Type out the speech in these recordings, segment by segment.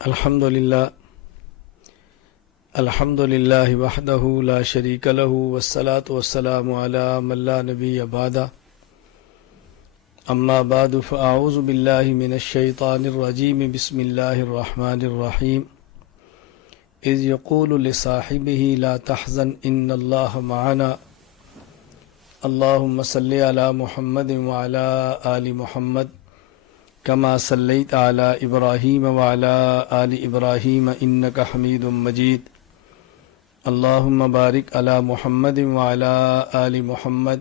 الحمدللہ وحدہ لا شریک لہ والصلاة والسلام علی من لا نبی بعدہ اما بعد فاعوذ باللہ من الشیطان الرجیم بسم اللہ الرحمن الرحیم اذ یقول لصاحبہ لا تحزن ان اللہ معنا اللہم صلی علی محمد وعلی آل محمد كما صليت على إبراهيم وعلى آل إبراهيم إنك حميد مجيد اللهم بارك على محمد وعلى آل محمد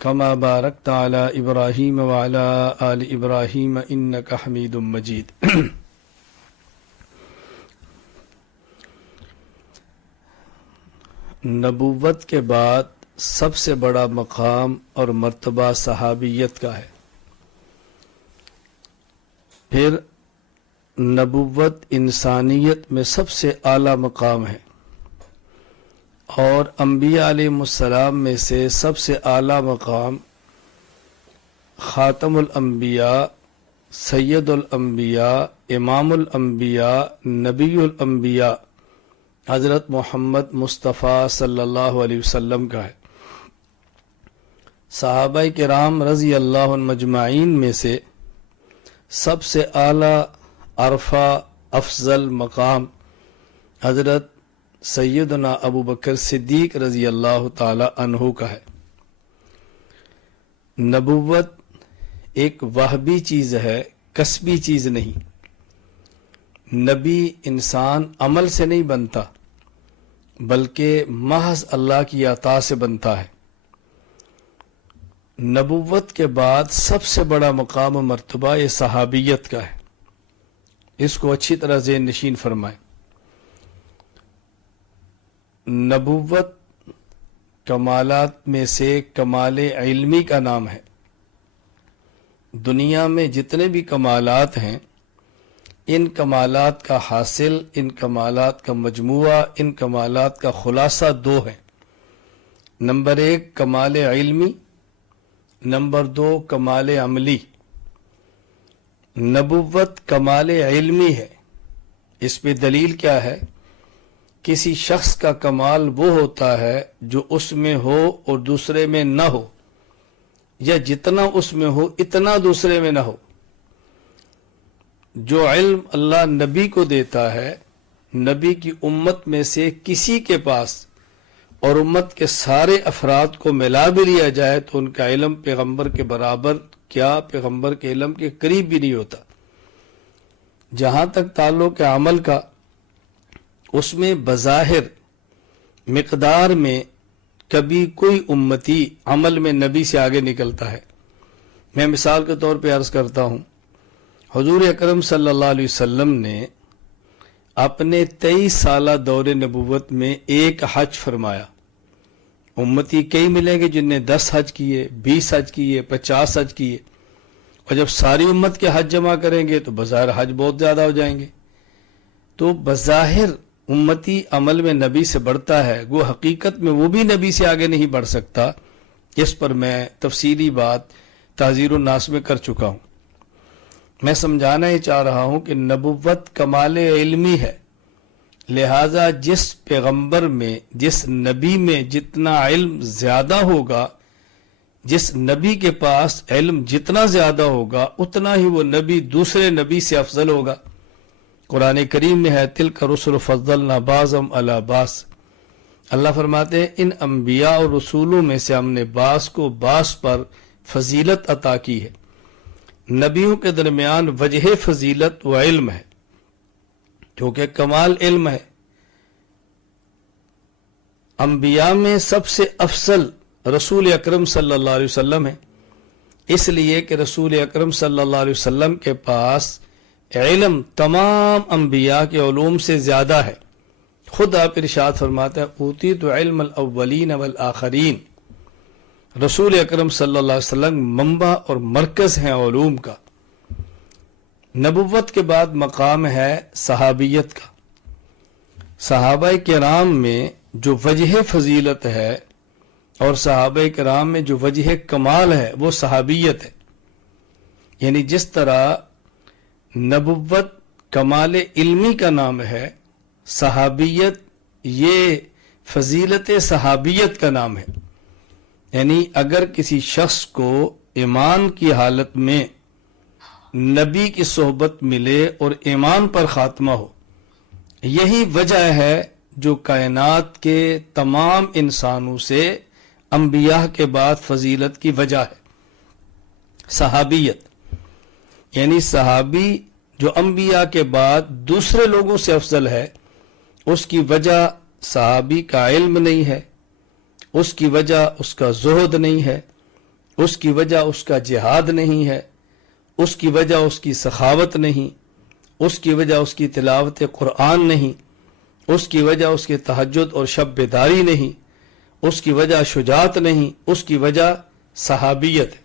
كما باركت على إبراهيم وعلى آل إبراهيم إنك حميد مجيد نبوت کے بعد سب سے بڑا مقام اور مرتبہ صحابیت کا ہے. پھر نبوت انسانیت میں سب سے اعلیٰ مقام ہے اور انبیاء علیہ السلام میں سے سب سے اعلیٰ مقام خاتم الانبیاء، سید الانبیاء، امام الانبیاء، نبی الانبیاء حضرت محمد مصطفیٰ صلی اللہ علیہ وسلم کا ہے. صحابہ کرام رضی اللہ عنہم مجمعین میں سے سب سے اعلیٰ عرفہ افضل مقام حضرت سیدنا ابو بکر صدیق رضی اللہ تعالی عنہ کا ہے. نبوت ایک وہبی چیز ہے، کسبی چیز نہیں. نبی انسان عمل سے نہیں بنتا بلکہ محض اللہ کی عطا سے بنتا ہے. نبوت کے بعد سب سے بڑا مقام و مرتبہ یہ صحابیت کا ہے. اس کو اچھی طرح ذہن نشین فرمائیں. نبوت کمالات میں سے کمال علمی کا نام ہے. دنیا میں جتنے بھی کمالات ہیں ان کمالات کا حاصل، ان کمالات کا مجموعہ، ان کمالات کا خلاصہ دو ہیں. نمبر 1 کمال علمی، نمبر 2 کمال عملی. نبوت کمال علمی ہے. اس پہ دلیل کیا ہے؟ کسی شخص کا کمال وہ ہوتا ہے جو اس میں ہو اور دوسرے میں نہ ہو، یا جتنا اس میں ہو اتنا دوسرے میں نہ ہو. جو علم اللہ نبی کو دیتا ہے، نبی کی امت میں سے کسی کے پاس اور امت کے سارے افراد کو ملا بھی لیا جائے تو ان کا علم پیغمبر کے برابر کیا پیغمبر کے علم کے قریب بھی نہیں ہوتا. جہاں تک تعلق ہے عمل کا، اس میں بظاہر مقدار میں کبھی کوئی امتی عمل میں نبی سے آگے نکلتا ہے. میں مثال کے طور پہ عرض کرتا ہوں، حضور اکرم صلی اللہ علیہ وسلم نے اپنے 23 سالہ دور نبوت میں ایک حج فرمایا. امتی کئی ملیں گے جن نے 10 حج کیے، 20 حج کیے، 50 حج کیے، اور جب ساری امت کے حج جمع کریں گے تو بظاہر حج بہت زیادہ ہو جائیں گے. تو بظاہر امتی عمل میں نبی سے بڑھتا ہے، وہ حقیقت میں وہ بھی نبی سے آگے نہیں بڑھ سکتا. اس پر میں تفصیلی بات تحذیر الناس میں کر چکا ہوں. میں سمجھانا ہی چاہ رہا ہوں کہ نبوت کمال علمی ہے. لہذا جس پیغمبر میں، جس نبی میں جتنا علم زیادہ ہوگا، جس نبی کے پاس علم جتنا زیادہ ہوگا، اتنا ہی وہ نبی دوسرے نبی سے افضل ہوگا. قرآن کریم میں ہے تلک رسل فضلنا بعضهم علی بعض. اللہ فرماتے ہیں ان انبیاء اور رسولوں میں سے ہم نے بعض کو بعض پر فضیلت عطا کی ہے. نبیوں کے درمیان وجہ فضیلت و علم ہے، کیونکہ کمال علم ہے. انبیاء میں سب سے افضل رسول اکرم صلی اللہ علیہ وسلم ہے، اس لیے کہ رسول اکرم صلی اللہ علیہ وسلم کے پاس علم تمام انبیاء کے علوم سے زیادہ ہے. خود آپ ارشاد فرماتا ہے اوتیت علم الاولین والآخرین. رسول اکرم صلی اللہ علیہ وسلم منبع اور مرکز ہیں علوم کا. نبوت کے بعد مقام ہے صحابیت کا. صحابہ کرام میں جو وجہ فضیلت ہے اور صحابہ کرام میں جو وجہ کمال ہے وہ صحابیت ہے. یعنی جس طرح نبوت کمال علمی کا نام ہے، صحابیت یہ فضیلت صحابیت کا نام ہے. یعنی اگر کسی شخص کو ایمان کی حالت میں نبی کی صحبت ملے اور ایمان پر خاتمہ ہو، یہی وجہ ہے جو کائنات کے تمام انسانوں سے انبیاء کے بعد فضیلت کی وجہ ہے. صحابیت یعنی صحابی جو انبیاء کے بعد دوسرے لوگوں سے افضل ہے، اس کی وجہ صحابی کا علم نہیں ہے، اس کی وجہ اس کا زہد نہیں ہے، اس کی وجہ اس کا جہاد نہیں ہے، اس کی وجہ اس کی سخاوت نہیں، اس کی وجہ اس کی تلاوت قرآن نہیں، اس کی وجہ اس کی تہجد اور شب بیداری نہیں، اس کی وجہ شجاعت نہیں، اس کی وجہ صحابیت ہے.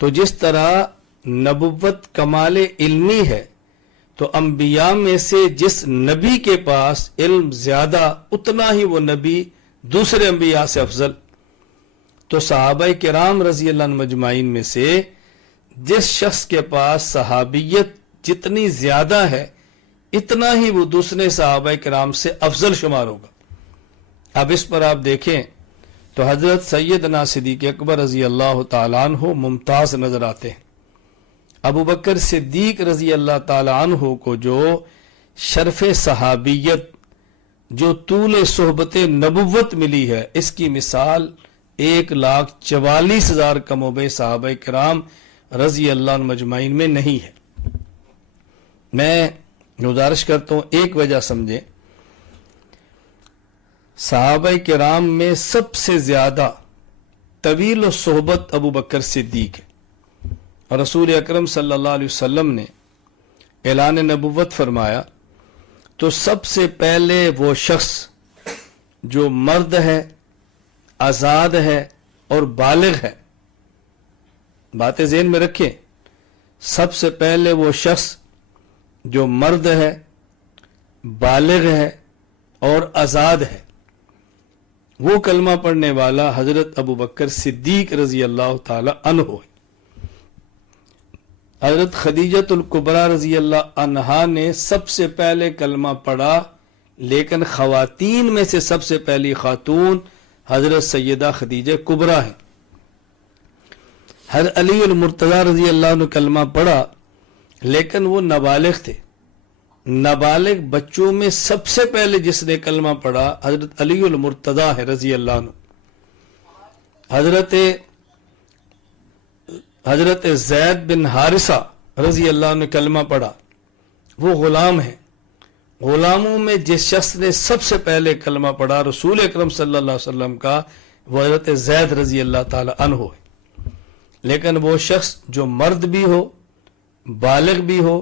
تو جس طرح نبوت کمال علمی ہے، تو انبیاء میں سے جس نبی کے پاس علم زیادہ اتنا ہی وہ نبی دوسرے انبیاء سے افضل. تو صحابہ کرام رضی اللہ عنہ مجمعین میں سے جس شخص کے پاس صحابیت جتنی زیادہ ہے، اتنا ہی وہ دوسرے صحابہ کرام سے افضل شمار ہوگا. اب اس پر آپ دیکھیں تو حضرت سیدنا صدیق اکبر رضی اللہ تعالیٰ عنہ ممتاز نظر آتے ہیں. ابو بکر صدیق رضی اللہ تعالیٰ عنہ کو جو شرف صحابیت، جو طول صحبت نبوت ملی ہے، اس کی مثال 1,44,000 کم و بیش صحابہ کرام رضی اللہ عنہ مجمعین میں نہیں ہے. میں گزارش کرتا ہوں ایک وجہ سمجھیں، صحابہ کرام میں سب سے زیادہ طویل و صحبت ابو بکر صدیق ہے. اور رسول اکرم صلی اللہ علیہ وسلم نے اعلان نبوت فرمایا تو سب سے پہلے وہ شخص جو مرد ہے، آزاد ہے اور بالغ ہے، باتیں ذہن میں رکھیں، سب سے پہلے وہ شخص جو مرد ہے، بالغ ہے اور آزاد ہے، وہ کلمہ پڑھنے والا حضرت ابو بکر صدیق رضی اللہ تعالی عنہ ہے. حضرت خدیجۃ الکبریٰ رضی اللہ عنہا نے سب سے پہلے کلمہ پڑھا، لیکن خواتین میں سے سب سے پہلی خاتون حضرت سیدہ خدیجہ کبریٰ ہیں. حضرت علی المرتضیٰ رضی اللہ عنہ کلمہ پڑھا، لیکن وہ نابالغ تھے. نابالغ بچوں میں سب سے پہلے جس نے کلمہ پڑھا حضرت علی المرتضیٰ ہے رضی اللہ عنہ. حضرت زید بن حارثہ رضی اللہ عنہ کلمہ پڑھا، وہ غلام ہیں. غلاموں میں جس شخص نے سب سے پہلے کلمہ پڑھا رسول اکرم صلی اللہ علیہ وسلم کا، وہ حضرت زید رضی اللہ تعالی عنہ ہے. لیکن وہ شخص جو مرد بھی ہو، بالغ بھی ہو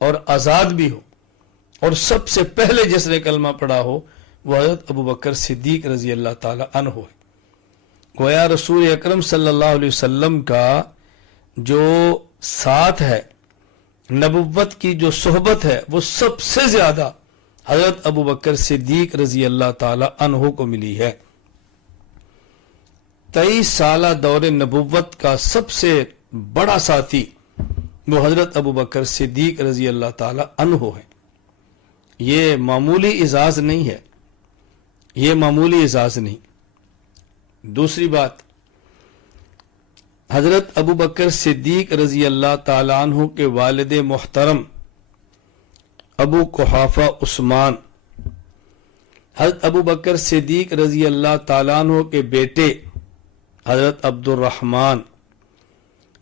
اور آزاد بھی ہو، اور سب سے پہلے جس نے کلمہ پڑھا ہو، وہ حضرت ابو بکر صدیق رضی اللہ تعالی عنہ ہے. گویا رسول اکرم صلی اللہ علیہ وسلم کا جو ساتھ ہے، نبوت کی جو صحبت ہے، وہ سب سے زیادہ حضرت ابو بکر صدیق رضی اللہ تعالی عنہ کو ملی ہے. 23 سالہ دور نبوت کا سب سے بڑا ساتھی وہ حضرت ابو بکر صدیق رضی اللہ تعالی عنہ ہے. یہ معمولی اعزاز نہیں ہے، یہ معمولی اعزاز نہیں. دوسری بات، حضرت ابو بکر صدیق رضی اللہ تعالیٰ عنہ کے والد محترم ابو قحافہ عثمان، حضرت ابو بکر صدیق رضی اللہ تعالیٰ عنہ کے بیٹے حضرت عبد الرحمن،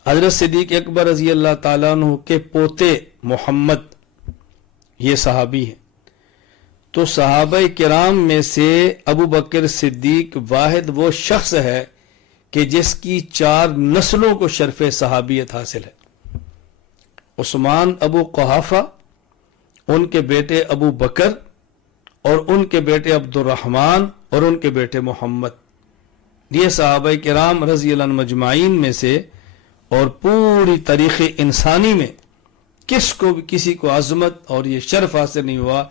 حضرت صدیق اکبر رضی اللہ تعالیٰ عنہ کے پوتے محمد، یہ صحابی ہیں. تو صحابہ کرام میں سے ابو بکر صدیق واحد وہ شخص ہے کہ جس کی 4 نسلوں کو شرف صحابیت حاصل ہے. عثمان ابو قحافہ، ان کے بیٹے ابو بکر، اور ان کے بیٹے عبد الرحمن، اور ان کے بیٹے محمد. یہ صحابہ کرام رضی اللہ عنہ مجمعین میں سے، اور پوری تاریخ انسانی میں کسی کو عظمت اور یہ شرف حاصل نہیں ہوا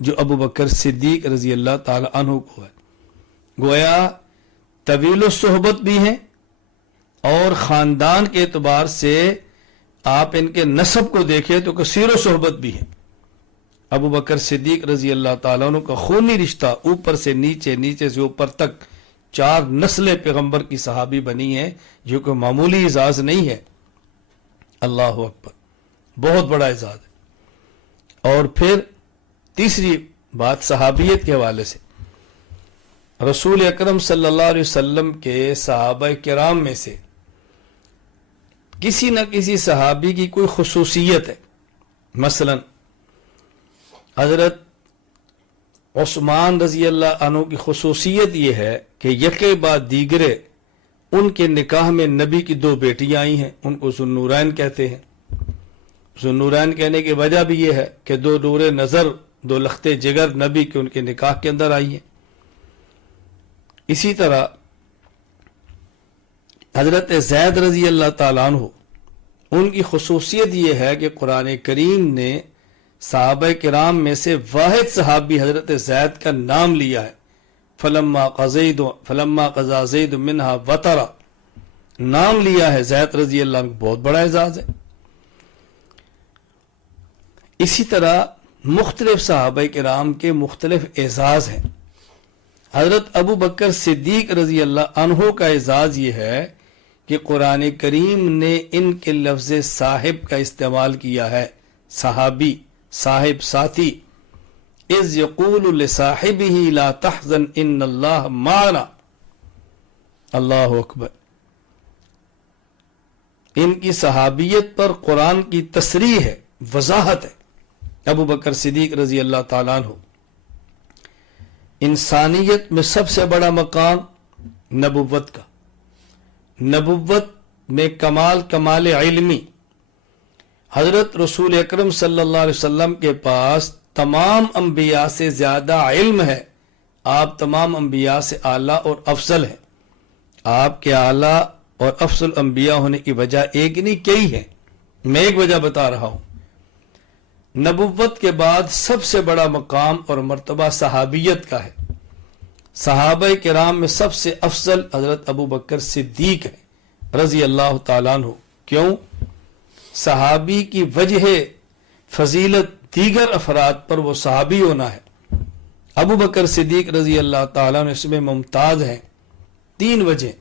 جو ابو بکر صدیق رضی اللہ تعالی عنہ کو ہے. گویا طویل و صحبت بھی ہیں، اور خاندان کے اعتبار سے آپ ان کے نسب کو دیکھیں تو کثیر و صحبت بھی ہے. ابو بکر صدیق رضی اللہ تعالیٰ عنہ کا خونی رشتہ اوپر سے نیچے، نیچے سے اوپر تک 4 نسلیں پیغمبر کی صحابی بنی ہیں، جو کہ معمولی اعزاز نہیں ہے. اللہ اکبر، بہت بڑا اعزاز ہے. اور پھر تیسری بات صحابیت کے حوالے سے، رسول اکرم صلی اللہ علیہ وسلم کے صحابہ کرام میں سے کسی نہ کسی صحابی کی کوئی خصوصیت ہے. مثلا حضرت عثمان رضی اللہ عنہ کی خصوصیت یہ ہے کہ یکے بعد دیگرے ان کے نکاح میں نبی کی 2 بیٹیاں آئی ہیں، ان کو ذوالنورین کہتے ہیں. ذوالنورین کہنے کی وجہ بھی یہ ہے کہ 2 نور نظر، 2 لخت جگر نبی کے ان کے نکاح کے اندر آئی ہیں. اسی طرح حضرت زید رضی اللہ تعالیٰ عنہ، ان کی خصوصیت یہ ہے کہ قرآن کریم نے صحابہ کرام میں سے واحد صحابی حضرت زید کا نام لیا ہے. فلما قضا زید منہا وطرا، نام لیا ہے زید رضی اللہ عنہ، بہت بڑا اعزاز ہے. اسی طرح مختلف صحابہ کرام کے مختلف اعزاز ہیں. حضرت ابو بکر صدیق رضی اللہ عنہ کا اعزاز یہ ہے کہ قرآن کریم نے ان کے لفظ صاحب کا استعمال کیا ہے. صحابی، صاحب، ساتھی. اذ یقول لصاحبہ لا تحزن ان اللہ معنا. اللہ اکبر. ان کی صحابیت پر قرآن کی تصریح ہے، وضاحت ہے. ابو بکر صدیق رضی اللہ تعالیٰ عنہ، انسانیت میں سب سے بڑا مقام نبوت کا. نبوت میں کمال علمی. حضرت رسول اکرم صلی اللہ علیہ وسلم کے پاس تمام انبیاء سے زیادہ علم ہے. آپ تمام انبیاء سے اعلیٰ اور افضل ہیں. آپ کے اعلیٰ اور افضل انبیاء ہونے کی وجہ ایک نہیں، کئی ہے. میں ایک وجہ بتا رہا ہوں. نبوت کے بعد سب سے بڑا مقام اور مرتبہ صحابیت کا ہے. صحابہ کرام میں سب سے افضل حضرت ابو بکر صدیق ہے رضی اللہ تعالیٰ عنہ. کیوں؟ صحابی کی وجہ فضیلت دیگر افراد پر وہ صحابی ہونا ہے. ابو بکر صدیق رضی اللہ تعالیٰ عنہ اس میں ممتاز ہیں. 3 وجہ.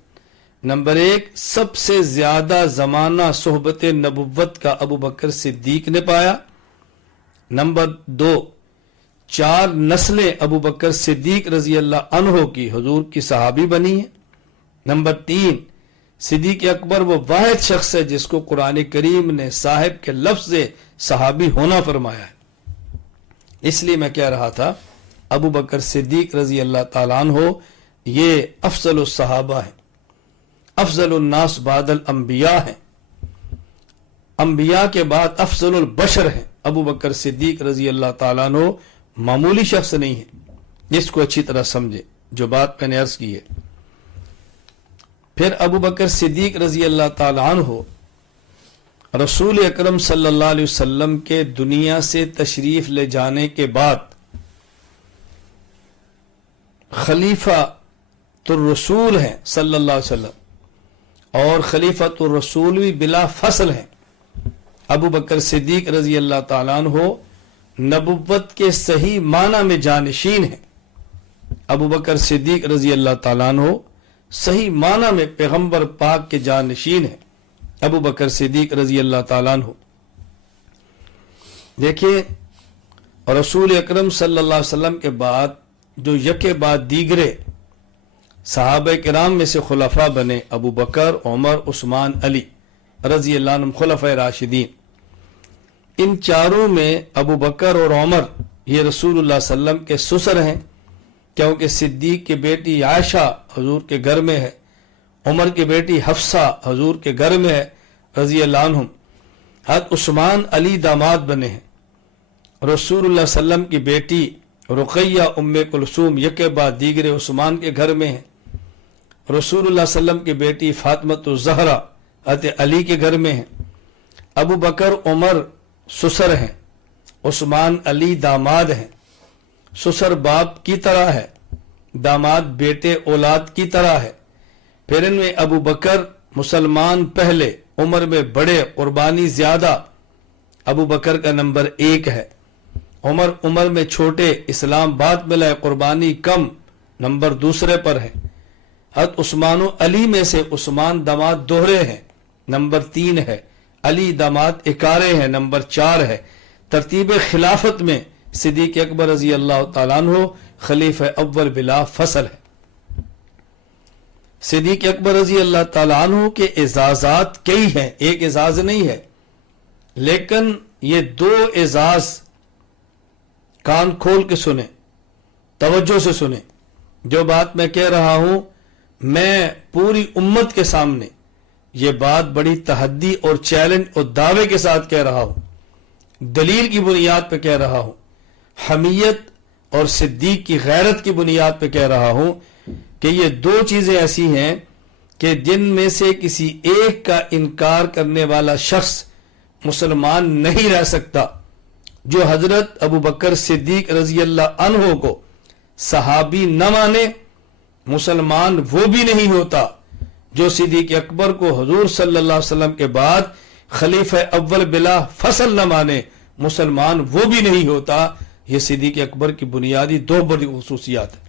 نمبر 1، سب سے زیادہ زمانہ صحبت نبوت کا ابو بکر صدیق نے پایا. نمبر 2، 4 نسلیں ابو بکر صدیق رضی اللہ عنہ کی حضور کی صحابی بنی ہیں. نمبر 3، صدیق اکبر وہ واحد شخص ہے جس کو قرآن کریم نے صاحب کے لفظ صحابی ہونا فرمایا ہے. اس لیے میں کہہ رہا تھا ابو بکر صدیق رضی اللہ تعالیٰ عنہ یہ افضل الصحابہ ہیں، افضل الناس بعد الانبیاء ہیں. انبیاء کے بعد افضل البشر ہیں. ابو بکر صدیق رضی اللہ تعالیٰ عنہ معمولی شخص نہیں ہے. اس کو اچھی طرح سمجھے جو بات میں نے عرض کی ہے. پھر ابو بکر صدیق رضی اللہ تعالیٰ عنہ رسول اکرم صلی اللہ علیہ وسلم کے دنیا سے تشریف لے جانے کے بعد خلیفۃ الرسول ہیں صلی اللہ علیہ وسلم، اور خلیفۃ الرسول بھی بلا فصل ہیں. ابو بکر صدیق رضی اللہ تعالیٰ عنہ نبوت کے صحیح معنی میں جانشین ہیں. ابو بکر صدیق رضی اللہ تعالیٰ عنہ صحیح معنی میں پیغمبر پاک کے جانشین ہیں. ابو بکر صدیق رضی اللہ تعالیٰ عنہ دیکھیے، رسول اکرم صلی اللہ علیہ وسلم کے بعد جو یکے بعد دیگرے صحابہ کرام میں سے خلفاء بنے، ابو بکر، عمر، عثمان، علی رضی اللہ عنہم خلفائے راشدین. ان چاروں میں ابو بکر اور عمر یہ رسول اللہ صلی اللہ علیہ وسلم کے سسر ہیں، کیونکہ صدیق کی بیٹی عائشہ حضور کے گھر میں ہے، عمر کی بیٹی حفصہ حضور کے گھر میں ہے رضی اللہ عنہم. حضرت عثمان علی داماد بنے ہیں. رسول اللہ صلی اللہ علیہ وسلم کی بیٹی رقیہ ام کلثوم یکے بعد دیگرے عثمان کے گھر میں ہیں. رسول اللہ صلی اللہ علیہ وسلم کی بیٹی فاطمۃ الزہرا حضرت علی کے گھر میں ہیں. ابو بکر عمر سسر ہیں، عثمان علی داماد ہیں. سسر باپ کی طرح ہے، داماد بیٹے اولاد کی طرح ہے. پھر ان میں ابو بکر مسلمان پہلے عمر میں بڑے، قربانی زیادہ، ابو بکر کا نمبر 1 ہے۔ عمر میں چھوٹے، اسلام بعد ملا ہے، قربانی کم، نمبر 2 پر ہے۔ حضرت عثمان و علی میں سے عثمان داماد دوہرے ہیں، نمبر 3 ہے۔ علی داماد اکارے ہیں، نمبر 4 ہے۔ ترتیب خلافت میں صدیق اکبر رضی اللہ تعالیٰ عنہ خلیفہ اول بلا فصل ہے۔ صدیق اکبر رضی اللہ تعالیٰ عنہ کے اعزازات کئی ہیں، ایک اعزاز نہیں ہے، لیکن یہ 2 اعزاز کان کھول کے سنیں، توجہ سے سنیں۔ جو بات میں کہہ رہا ہوں، میں پوری امت کے سامنے یہ بات بڑی تحدی اور چیلنج اور دعوے کے ساتھ کہہ رہا ہوں، دلیل کی بنیاد پہ کہہ رہا ہوں، حمیت اور صدیق کی غیرت کی بنیاد پہ کہہ رہا ہوں کہ یہ 2 چیزیں ایسی ہیں کہ جن میں سے کسی ایک کا انکار کرنے والا شخص مسلمان نہیں رہ سکتا۔ جو حضرت ابو بکر صدیق رضی اللہ عنہ کو صحابی نہ مانے، مسلمان وہ بھی نہیں ہوتا۔ جو صدیق اکبر کو حضور صلی اللہ علیہ وسلم کے بعد خلیفہ اول بلا فصل نہ مانے، مسلمان وہ بھی نہیں ہوتا۔ یہ صدیق اکبر کی بنیادی 2 بڑی خصوصیات ہیں۔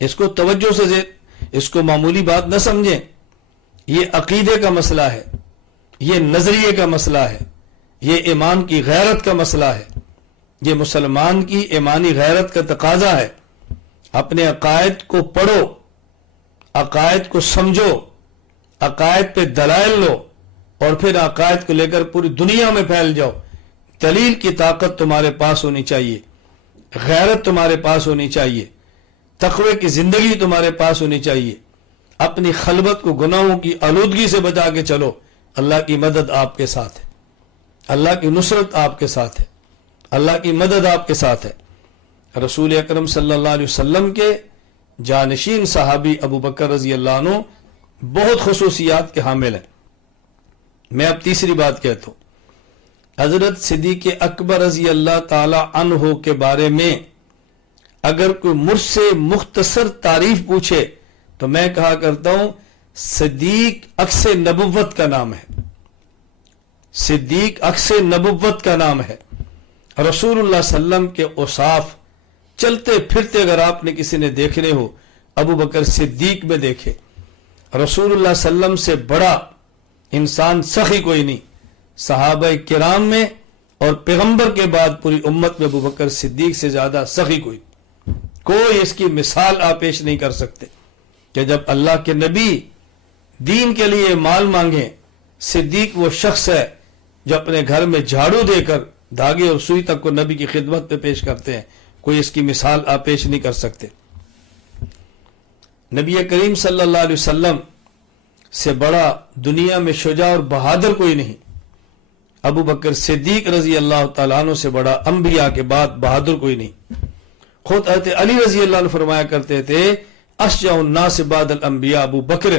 اس کو توجہ سے، اس کو معمولی بات نہ سمجھیں، یہ عقیدے کا مسئلہ ہے، یہ نظریے کا مسئلہ ہے، یہ ایمان کی غیرت کا مسئلہ ہے، یہ مسلمان کی ایمانی غیرت کا تقاضا ہے۔ اپنے عقائد کو پڑھو، عقائد کو سمجھو، عقائد پہ دلائل لو، اور پھر عقائد کو لے کر پوری دنیا میں پھیل جاؤ۔ دلیل کی طاقت تمہارے پاس ہونی چاہیے، غیرت تمہارے پاس ہونی چاہیے، تقوی کی زندگی تمہارے پاس ہونی چاہیے۔ اپنی خلوت کو گناہوں کی آلودگی سے بچا کے چلو، اللہ کی مدد آپ کے ساتھ ہے، اللہ کی نصرت آپ کے ساتھ ہے، اللہ کی مدد آپ کے ساتھ ہے۔ رسول اکرم صلی اللہ علیہ وسلم کے جانشین صحابی ابو بکر رضی اللہ عنہ بہت خصوصیات کے حامل ہیں۔ میں اب تیسری بات کہتا ہوں، حضرت صدیق اکبر رضی اللہ تعالی عنہ کے بارے میں اگر کوئی مجھ سے مختصر تعریف پوچھے تو میں کہا کرتا ہوں صدیق عکس نبوت کا نام ہے، صدیق عکس نبوت کا نام ہے۔ رسول اللہ صلی اللہ علیہ وسلم کے اوصاف چلتے پھرتے اگر آپ نے کسی نے دیکھنے ہو، ابو بکر صدیق میں دیکھے۔ رسول اللہ صلی اللہ علیہ وسلم سے بڑا انسان سخی کوئی نہیں، صحابہ کرام میں اور پیغمبر کے بعد پوری امت میں ابو بکر صدیق سے زیادہ سخی کوئی اس کی مثال آپ پیش نہیں کر سکتے کہ جب اللہ کے نبی دین کے لیے مال مانگیں، صدیق وہ شخص ہے جو اپنے گھر میں جھاڑو دے کر دھاگے اور سوئی تک کو نبی کی خدمت پہ پیش کرتے ہیں، کوئی اس کی مثال آپ پیش نہیں کر سکتے۔ نبی کریم صلی اللہ علیہ وسلم سے بڑا دنیا میں شجاع اور بہادر کوئی نہیں، ابو بکر صدیق رضی اللہ تعالیٰ عنہ سے بڑا انبیاء کے بعد بہادر کوئی نہیں۔ خود حضرت علی رضی اللہ عنہ فرمایا کرتے تھے اشجع الناس بعد الانبیاء ابو بکر،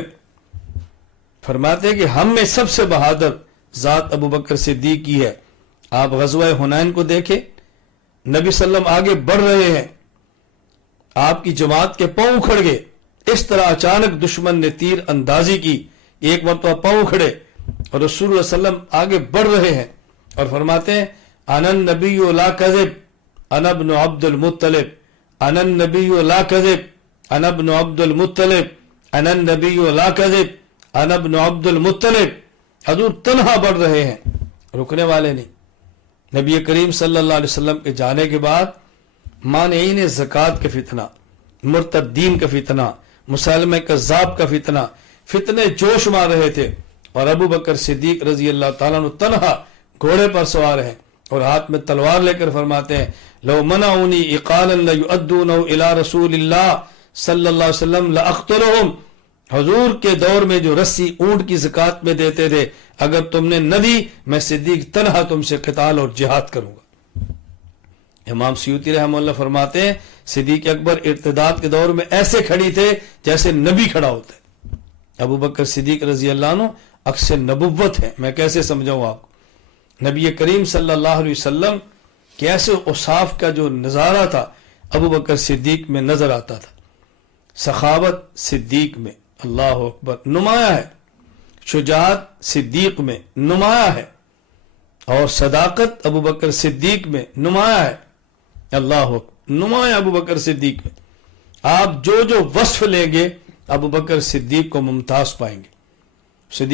فرماتے کہ ہم میں سب سے بہادر ذات ابو بکر صدیق کی ہے۔ آپ غزوہ حنین کو دیکھیں، نبی صلی اللہ علیہ وسلم آگے بڑھ رہے ہیں، آپ کی جماعت کے پاؤں اکھڑ گئے، اس طرح اچانک دشمن نے تیر اندازی کی، ایک مرتبہ پاؤں کھڑے اور رسول اللہ صلی اللہ علیہ وسلم آگے بڑھ رہے ہیں اور فرماتے ہیں انا النبی لا کذب انا ابن عبد المطلب، انا النبی لا کذب انا ابن عبد المطلب، انا النبی لا کذب انا ابن عبد المطلب۔ حضور تنہا بڑھ رہے ہیں، رکنے والے نہیں۔ نبی کریم صلی اللہ علیہ وسلم کے جانے کے بعد مانعین زکوٰۃ کا فتنہ، مرتدین کا فتنہ، مسلمہ کذاب کا فتنہ، فتنے جوش مار رہے تھے، اور ابو بکر صدیق رضی اللہ تعالیٰ عنہ تنہا گھوڑے پر سوار ہیں اور ہاتھ میں تلوار لے کر فرماتے ہیں لو منعونی اقالا لیؤدونہ الی رسول اللہ صلی اللہ علیہ وسلم لاقتلہم۔ حضور کے دور میں جو رسی اونٹ کی زکوٰۃ میں دیتے تھے، اگر تم نے نہ دی میں صدیق تنہا تم سے قتال اور جہاد کروں گا۔ امام سیوطی رحمہ اللہ فرماتے ہیں صدیق اکبر ارتداد کے دور میں ایسے کھڑی تھے جیسے نبی کھڑا ہوتا ہے۔ ابو بکر صدیق رضی اللہ عنہ عکس نبوت ہے۔ میں کیسے سمجھاؤں آپ کو؟ نبی کریم صلی اللہ علیہ وسلم کے ایسے اوصاف کا جو نظارہ تھا ابو بکر صدیق میں نظر آتا تھا۔ سخاوت صدیق میں، اللہ اکبر، نمایاں ہے۔ شجاعت صدیق میں نمایاں ہے اور صداقت ابو بکر صدیق میں نمایاں ہے. اللہ اکبر، نمایاں ابو بکر صدیق میں. آپ جو جو وصف لیں گے ابو بکر صدیق کو ممتاز پائیں گے.